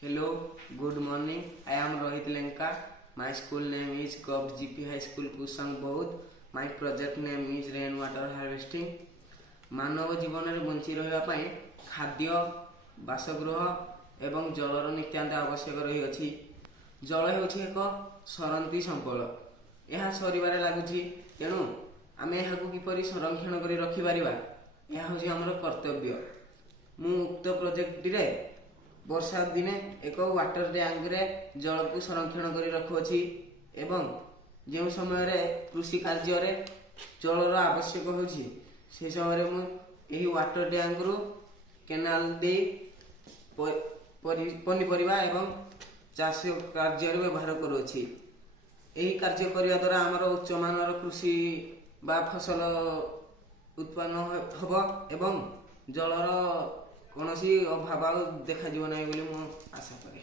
Hello, good morning. I am Rohit Lenka. My school name is Gov GP High School Kusang Baud. My project name is rainwater harvesting. ମାନବ ଜୀବନରେ ବଞ୍ଚି ରହିବା ପାଇଁ ଖାଦ୍ୟ, ବାସଗୃହ ଏବଂ ଜଳର ନିତ୍ୟାନ୍ତ ଆବଶ୍ୟକ ରହିଅଛି। ଜଳ ହେଉଛି ଏକ ସରନ୍ତି ସମ୍ପଳ। ଏହା ସରିବାରେ ଲାଗୁଛି, ତେଣୁ ଆମେ ଏହାକୁ କିପରି ସଂରକ୍ଷଣ କରି ରଖିପାରିବା, ଏହା ହେଉଛି ଆମର କର୍ତ୍ତବ୍ୟ। ମୁଁ ଉକ୍ତ ପ୍ରୋଜେକ୍ଟଟିରେ ବର୍ଷା ଦିନେ ଏକ ୱାଟର ଟ୍ୟାଙ୍କରେ ଜଳକୁ ସଂରକ୍ଷଣ କରି ରଖୁଅଛି ଏବଂ ଯେଉଁ ସମୟରେ କୃଷି କାର୍ଯ୍ୟରେ ଜଳର ଆବଶ୍ୟକ ହେଉଛି ସେ ସମୟରେ ମୁଁ ଏହି ୱାଟର ଟ୍ୟାଙ୍କରୁ କେନାଲ ଦେଇ ପନିପରିବା ଏବଂ ଚାଷ କାର୍ଯ୍ୟରେ ବ୍ୟବହାର କରୁଅଛି। ଏହି କାର୍ଯ୍ୟ କରିବା ଦ୍ୱାରା ଆମର ଉଚ୍ଚମାନର କୃଷି ବା ଫସଲ ଉତ୍ପନ୍ନ ହେବ ଏବଂ ଜଳର କୌଣସି ଅଭାବ ଆଉ ଦେଖାଯିବ ନାହିଁ ବୋଲି ମୁଁ ଆଶା କରେ।